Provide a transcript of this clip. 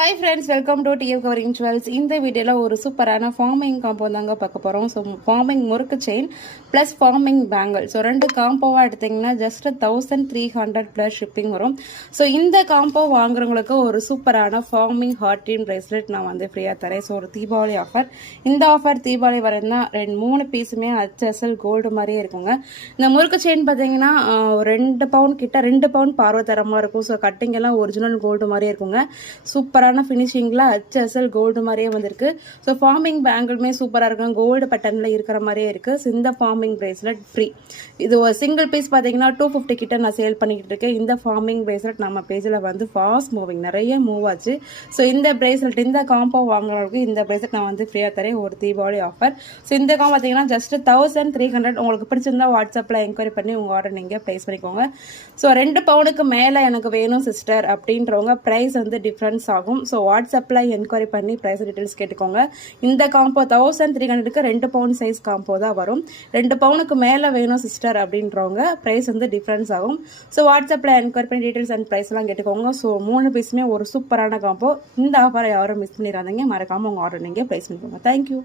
Hi friends, welcome to DF covering jewels. இந்த வீடியோவில் ஒரு சூப்பரான ஃபார்மிங் காம்போ தாங்க பார்க்க போகிறோம். ஸோ ஃபார்மிங் முறுக்கு chain plus forming bangle, so ரெண்டு காம்போவாக எடுத்திங்கன்னா ஜஸ்ட் 1300 ப்ளஸ் ஷிப்பிங் வரும். ஸோ இந்த காம்போ வாங்குறவங்களுக்கு ஒரு சூப்பரான ஃபார்மிங் ஹார்டின் பிரேஸ்லெட் நான் வந்து ஃப்ரீயாக தரேன். ஸோ ஒரு தீபாவளி ஆஃபர். இந்த ஆஃபர் தீபாவளி வரதுனா 2-3 பீஸுமே HSL கோல்டு மாதிரியே இருக்குங்க. இந்த முறுக்கு செயின் பார்த்தீங்கன்னா 2 பவுன் கிட்ட 2 பவுன் பார்வத்தரமாக இருக்கும். ஸோ கட்டிங் எல்லாம் ஒரிஜினல் கோல்டு மாதிரியே இருக்குங்க. சூப்பரான ஃபினிஷிங்கில் HSL கோல்டு மாதிரியே வந்திருக்கு. ஸோ ஃபார்மிங் பேங்கிளுமே சூப்பராக இருக்கும், கோல்டு பட்டனில் இருக்கிற மாதிரியே இருக்குது. ஸோ இந்த ஃபார்மிங் பிரேஸ்லெட் ஃப்ரீ. இது ஒரு சிங்கிள் பீஸ் பார்த்தீங்கன்னா 250 கிட்ட நான் சேல் பண்ணிக்கிட்டு இருக்கேன். இந்த ஃபார்மிங் பிரேஸ்லெட் நம்ம பேஜில் வந்து ஃபாஸ்ட் மூவிங், நிறைய மூவ் ஆச்சு. ஸோ இந்த பிரேஸ்லெட், இந்த காம்போ வாங்குறவங்களுக்கு இந்த பிரேஸ்லெட் நான் வந்து ஃப்ரீயாக தரேன், ஒரு தீபாவளி ஆஃபர். ஸோ இந்த காம்போ பார்த்தீங்கன்னா ஜஸ்ட் 1300. உங்களுக்கு பிடிச்சிருந்தா வாட்ஸ்அப்பில் என்கொயரி பண்ணி உங்கள் ஆர்டர் நீங்கள் ப்ளேஸ் பண்ணிக்கோங்க. ஸோ 2 பவுனுக்கு மேலே எனக்கு வேணும் சிஸ்டர் அப்படின்றவங்க ப்ரைஸ் வந்து டிஃப்ரென்ஸ் ஆகும். ஸோ வாட்ஸ்அப்பில் என்கொயரி பண்ணி ப்ரைஸ் டீட்டெயில்ஸ் கேட்டுக்கோங்க. இந்த காம்போ 1300க்கு 2 பவுன் சைஸ் காம்போ தான் வரும். 2 பவுனுக்கு மேலே வேணும் சிஸ்டர் அப்படின்றவங்க ப்ரைஸ் வந்து டிஃப்ரென்ஸ் ஆகும். ஸோ வாட்ஸ்அப்பில் என்கொயரி பண்ணி டீட்டெயில்ஸ் அண்ட் ப்ரைஸ்லாம் கேட்டுக்கோங்க. ஸோ 3 பீஸுமே ஒரு சூப்பரான காம்போ. இந்த ஆஃபரை யாரும் மிஸ் பண்ணிடாதீங்க. மறக்காமல் உங்கள் ஆர்டர் நீங்கள் ப்ளேஸ் பண்ணிக்கோங்க. தேங்க்யூ.